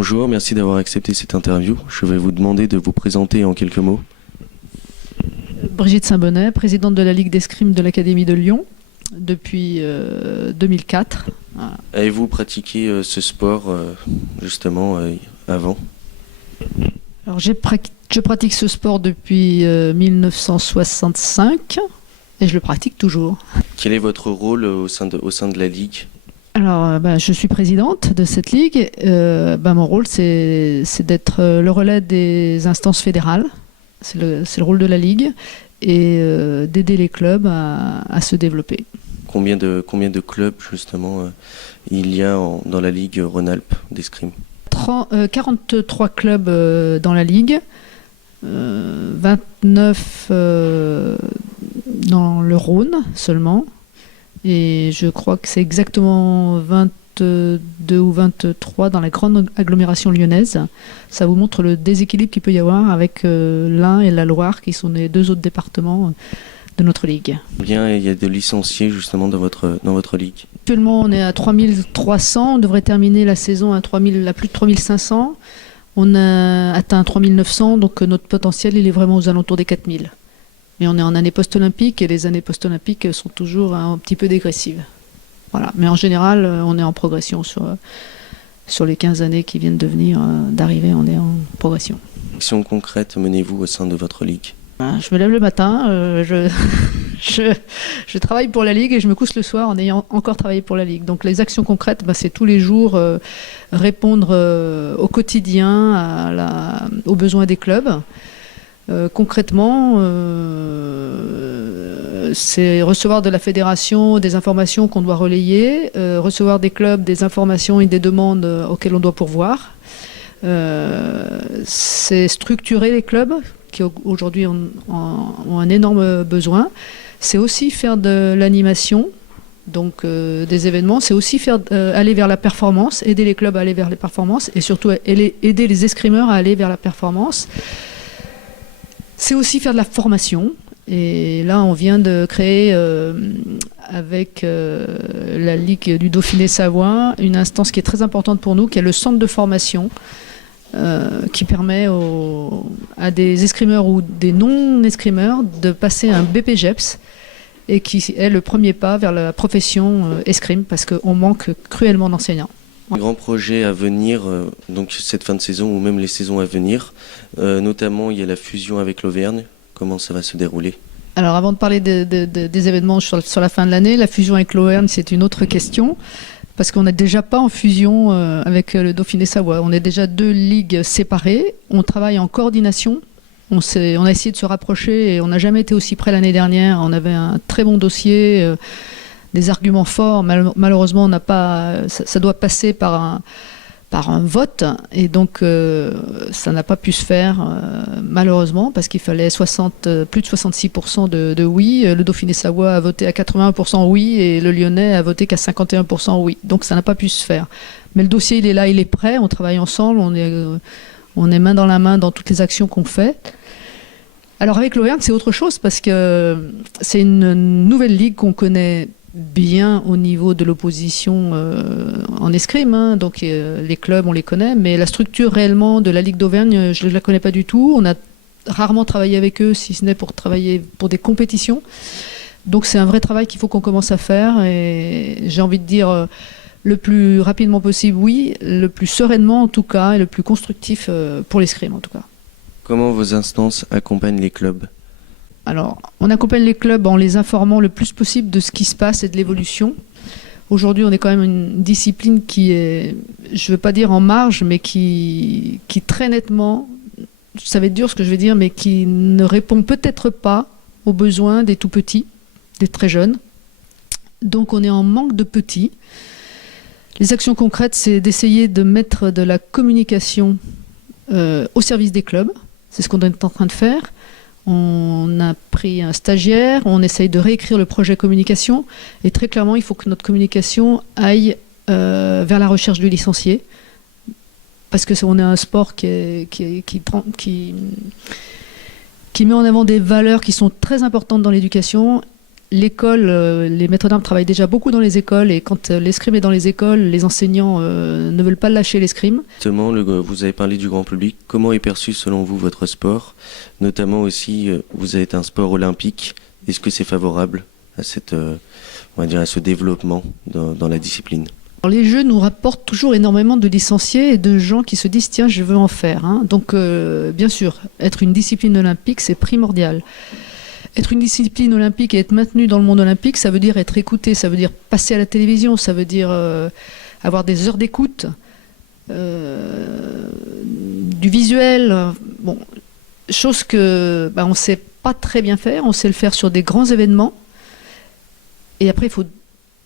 Bonjour, merci d'avoir accepté cette interview. Je vais vous demander de vous présenter en quelques mots. Brigitte Saint-Bonnet, présidente de la Ligue d'escrime de l'Académie de Lyon depuis 2004. Voilà. Avez-vous pratiqué ce sport justement avant? Alors je pratique ce sport depuis 1965 et je le pratique toujours. Quel est votre rôle au sein de la Ligue? Alors, je suis présidente de cette ligue. Mon rôle, c'est d'être le relais des instances fédérales. C'est le rôle de la ligue et d'aider les clubs à se développer. Combien de clubs justement il y a dans la Ligue Rhône-Alpes d'escrime? 43 clubs dans la ligue, 29 dans le Rhône seulement. Et je crois que c'est exactement 22 ou 23 dans la grande agglomération lyonnaise. Ça vous montre le déséquilibre qu'il peut y avoir avec l'Ain et la Loire, qui sont les deux autres départements de notre ligue. Bien, il y a des licenciés justement dans votre ligue. Actuellement, on est à 3300. On devrait terminer la saison à plus de 3500. On a atteint 3900, donc notre potentiel, il est vraiment aux alentours des 4000. Mais on est en année post-olympique et les années post-olympiques sont toujours un petit peu dégressives. Voilà. Mais en général, on est en progression sur les 15 années qui viennent d'arriver, on est en progression. Quelles actions concrètes menez-vous au sein de votre ligue? Je me lève le matin, je travaille pour la Ligue et je me couche le soir en ayant encore travaillé pour la Ligue. Donc les actions concrètes, c'est tous les jours répondre au quotidien aux besoins des clubs. Concrètement, c'est recevoir de la fédération des informations qu'on doit relayer, recevoir des clubs des informations et des demandes auxquelles on doit pourvoir. C'est structurer les clubs qui aujourd'hui ont un énorme besoin. C'est aussi faire de l'animation, donc des événements. C'est aussi aller vers la performance, aider les clubs à aller vers les performances et surtout aider les escrimeurs à aller vers la performance. C'est aussi faire de la formation. Et là, on vient de créer, avec la Ligue du Dauphiné-Savoie, une instance qui est très importante pour nous, qui est le centre de formation, qui permet à des escrimeurs ou des non-escrimeurs de passer un BPGEPS et qui est le premier pas vers la profession escrime, parce qu'on manque cruellement d'enseignants. Grands projets à venir, donc cette fin de saison ou même les saisons à venir, notamment il y a la fusion avec l'Auvergne. Comment ça va se dérouler? Alors avant de parler des événements sur la fin de l'année, la fusion avec l'Auvergne, c'est une autre question, parce qu'on n'est déjà pas en fusion avec le Dauphiné-Savoie. On est déjà deux ligues séparées, on travaille en coordination, on a essayé de se rapprocher et on n'a jamais été aussi près l'année dernière. On avait un très bon dossier, des arguments forts. Malheureusement, ça doit passer par un vote, et donc ça n'a pas pu se faire malheureusement, parce qu'il fallait plus de 66% de oui. Le Dauphiné-Savoie a voté à 81% oui et le Lyonnais a voté qu'à 51% oui. Donc ça n'a pas pu se faire. Mais le dossier, il est là, il est prêt, on travaille ensemble, on est main dans la main dans toutes les actions qu'on fait. Alors avec l'Auvergne, c'est autre chose, parce que c'est une nouvelle ligue qu'on connaît bien au niveau de l'opposition en escrime, donc les clubs on les connaît, mais la structure réellement de la Ligue d'Auvergne, je ne la connais pas du tout. On a rarement travaillé avec eux, si ce n'est pour travailler pour des compétitions. Donc c'est un vrai travail qu'il faut qu'on commence à faire, et j'ai envie de dire le plus rapidement possible, oui, le plus sereinement en tout cas, et le plus constructif pour l'escrime en tout cas. Comment vos instances accompagnent les clubs? Alors, on accompagne les clubs en les informant le plus possible de ce qui se passe et de l'évolution. Aujourd'hui, on est quand même une discipline qui est, je ne veux pas dire en marge, mais qui très nettement, ça va être dur ce que je vais dire, mais qui ne répond peut-être pas aux besoins des tout petits, des très jeunes. Donc on est en manque de petits. Les actions concrètes, c'est d'essayer de mettre de la communication au service des clubs. C'est ce qu'on est en train de faire. On a pris un stagiaire, on essaye de réécrire le projet communication, et très clairement, il faut que notre communication aille vers la recherche du licencié, parce que on est un sport qui met en avant des valeurs qui sont très importantes dans l'éducation, l'école, les maîtres d'armes travaillent déjà beaucoup dans les écoles, et quand l'escrime est dans les écoles, les enseignants ne veulent pas lâcher l'escrime. Justement, vous avez parlé du grand public. Comment est perçu selon vous votre sport? Notamment aussi, vous êtes un sport olympique. Est-ce que c'est favorable à on va dire, à ce développement dans la discipline? Alors, les Jeux nous rapportent toujours énormément de licenciés et de gens qui se disent tiens, je veux en faire. Donc bien sûr, être une discipline olympique, c'est primordial. Être une discipline olympique et être maintenu dans le monde olympique, ça veut dire être écouté, ça veut dire passer à la télévision, ça veut dire avoir des heures d'écoute, du visuel. Bon, chose que on ne sait pas très bien faire, on sait le faire sur des grands événements. Et après, il faut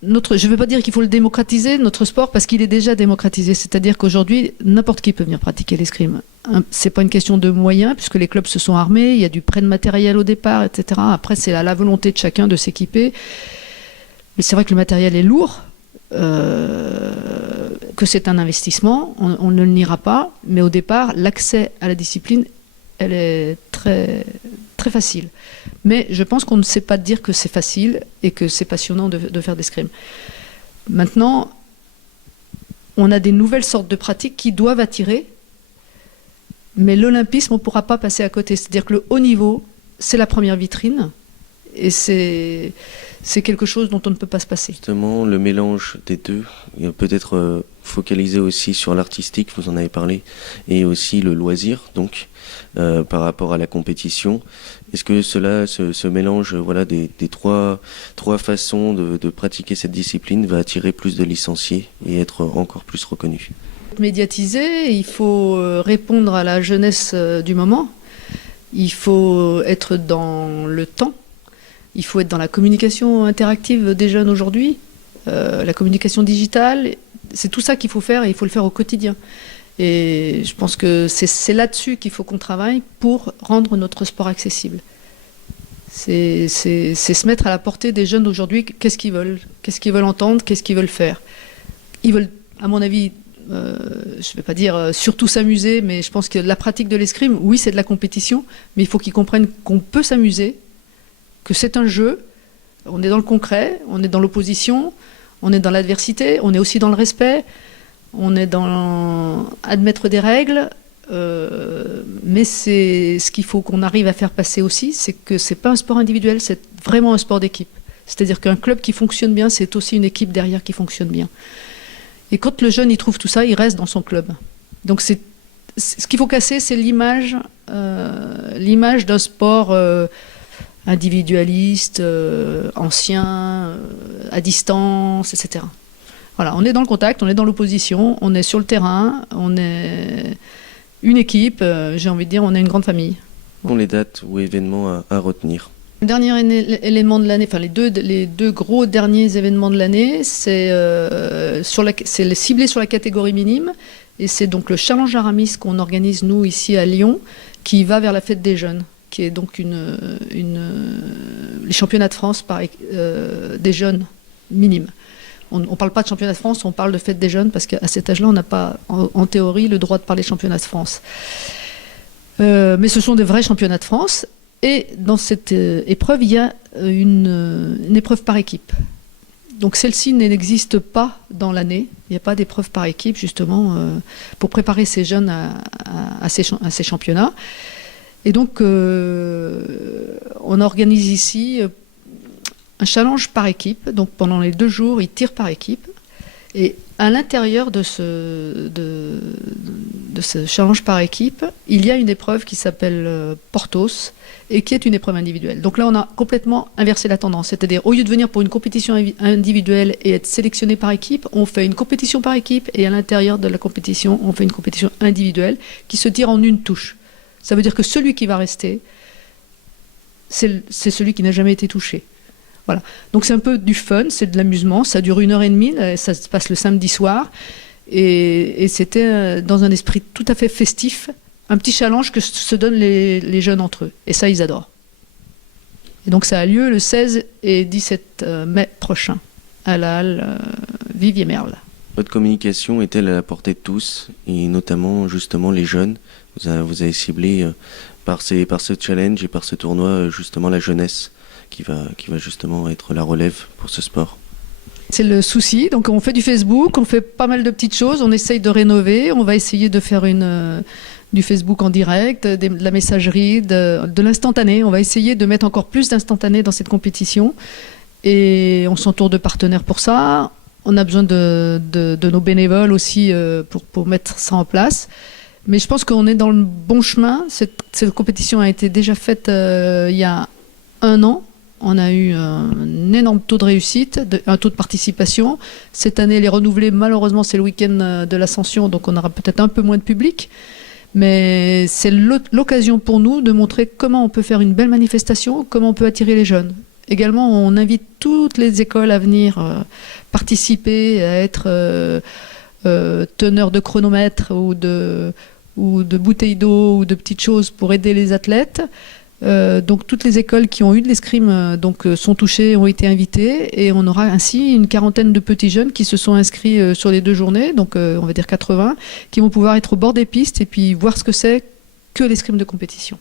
je ne veux pas dire qu'il faut le démocratiser, notre sport, parce qu'il est déjà démocratisé. C'est-à-dire qu'aujourd'hui, n'importe qui peut venir pratiquer l'escrime. C'est pas une question de moyens, puisque les clubs se sont armés, il y a du prêt de matériel au départ, etc. Après, c'est la volonté de chacun de s'équiper. Mais c'est vrai que le matériel est lourd, que c'est un investissement, on ne le niera pas, mais au départ, l'accès à la discipline, elle est très, très facile. Mais je pense qu'on ne sait pas dire que c'est facile et que c'est passionnant de faire d'escrime. Maintenant, on a des nouvelles sortes de pratiques qui doivent attirer, mais l'olympisme, on ne pourra pas passer à côté. C'est-à-dire que le haut niveau, c'est la première vitrine, et c'est quelque chose dont on ne peut pas se passer. Justement, le mélange des deux, peut-être focaliser aussi sur l'artistique, vous en avez parlé, et aussi le loisir, donc, par rapport à la compétition. Est-ce que ce mélange des trois façons de pratiquer cette discipline va attirer plus de licenciés et être encore plus reconnu? Médiatiser, il faut répondre à la jeunesse du moment, il faut être dans le temps, il faut être dans la communication interactive des jeunes aujourd'hui, la communication digitale, c'est tout ça qu'il faut faire, et il faut le faire au quotidien. Et je pense que c'est là-dessus qu'il faut qu'on travaille pour rendre notre sport accessible. C'est se mettre à la portée des jeunes d'aujourd'hui. Qu'est-ce qu'ils veulent entendre, qu'est-ce qu'ils veulent faire. Ils veulent, à mon avis, je ne vais pas dire surtout s'amuser, mais je pense que la pratique de l'escrime, oui, c'est de la compétition, mais il faut qu'ils comprennent qu'on peut s'amuser, que c'est un jeu, on est dans le concret, on est dans l'opposition, on est dans l'adversité, on est aussi dans le respect, on est dans admettre des règles, mais c'est ce qu'il faut qu'on arrive à faire passer aussi, c'est que c'est pas un sport individuel, c'est vraiment un sport d'équipe. C'est-à-dire qu'un club qui fonctionne bien, c'est aussi une équipe derrière qui fonctionne bien. Et quand le jeune il trouve tout ça, il reste dans son club. Donc ce qu'il faut casser, c'est l'image d'un sport individualiste, ancien, à distance, etc. Voilà, on est dans le contact, on est dans l'opposition, on est sur le terrain, on est une équipe, j'ai envie de dire, on est une grande famille. Quelles sont les dates ou événements à retenir? Le dernier élément de l'année, enfin les deux gros derniers événements de l'année, c'est ciblé sur la catégorie minime, et c'est donc le Challenge Aramis qu'on organise nous ici à Lyon, qui va vers la fête des jeunes, qui est donc les championnats de France des jeunes minimes. On ne parle pas de championnat de France, on parle de fête des jeunes, parce qu'à cet âge-là, on n'a pas, en théorie, le droit de parler championnat de France. Mais ce sont des vrais championnats de France. Et dans cette épreuve, il y a une épreuve par équipe. Donc celle-ci n'existe pas dans l'année. Il n'y a pas d'épreuve par équipe, justement, pour préparer ces jeunes à ces championnats. Et donc, on organise ici un challenge par équipe. Donc pendant les 2 jours, ils tirent par équipe. Et à l'intérieur de ce challenge par équipe, il y a une épreuve qui s'appelle Porthos et qui est une épreuve individuelle. Donc là, on a complètement inversé la tendance. C'est-à-dire, au lieu de venir pour une compétition individuelle et être sélectionné par équipe, on fait une compétition par équipe, et à l'intérieur de la compétition, on fait une compétition individuelle qui se tire en une touche. Ça veut dire que celui qui va rester, c'est celui qui n'a jamais été touché. Voilà. Donc c'est un peu du fun, c'est de l'amusement, ça dure 1h30, ça se passe le samedi soir, et c'était dans un esprit tout à fait festif, un petit challenge que se donnent les jeunes entre eux, et ça ils adorent. Et donc ça a lieu le 16 et 17 mai prochain, à la halle Vivier-Merle. Votre communication est-elle à la portée de tous, et notamment justement les jeunes? Vous avez ciblé par ce challenge et par ce tournoi justement la jeunesse. qui va justement être la relève pour ce sport. C'est le souci. Donc on fait du Facebook, on fait pas mal de petites choses, on essaye de rénover, on va essayer de faire du Facebook en direct, de la messagerie, de l'instantané. On va essayer de mettre encore plus d'instantané dans cette compétition. Et on s'entoure de partenaires pour ça. On a besoin de nos bénévoles aussi pour mettre ça en place. Mais je pense qu'on est dans le bon chemin. Cette compétition a été déjà faite il y a 1 an. On a eu un énorme taux de réussite, un taux de participation. Cette année, elle est renouvelée. Malheureusement, c'est le week-end de l'Ascension, donc on aura peut-être un peu moins de public. Mais c'est l'occasion pour nous de montrer comment on peut faire une belle manifestation, comment on peut attirer les jeunes. Également, on invite toutes les écoles à venir participer, à être teneurs de chronomètres ou de bouteilles d'eau ou de petites choses pour aider les athlètes. Donc toutes les écoles qui ont eu de l'escrime sont touchées, ont été invitées, et on aura ainsi une 40aine de petits jeunes qui se sont inscrits sur les 2 journées, donc on va dire 80, qui vont pouvoir être au bord des pistes et puis voir ce que c'est que l'escrime de compétition.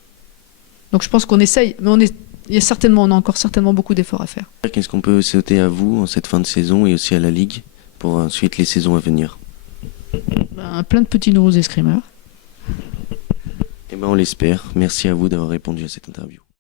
Donc je pense qu'on essaye, mais on a encore certainement beaucoup d'efforts à faire. Qu'est-ce qu'on peut souhaiter à vous en cette fin de saison et aussi à la Ligue pour ensuite les saisons à venir? Plein de petits nouveaux escrimeurs. Eh ben, on l'espère. Merci à vous d'avoir répondu à cette interview.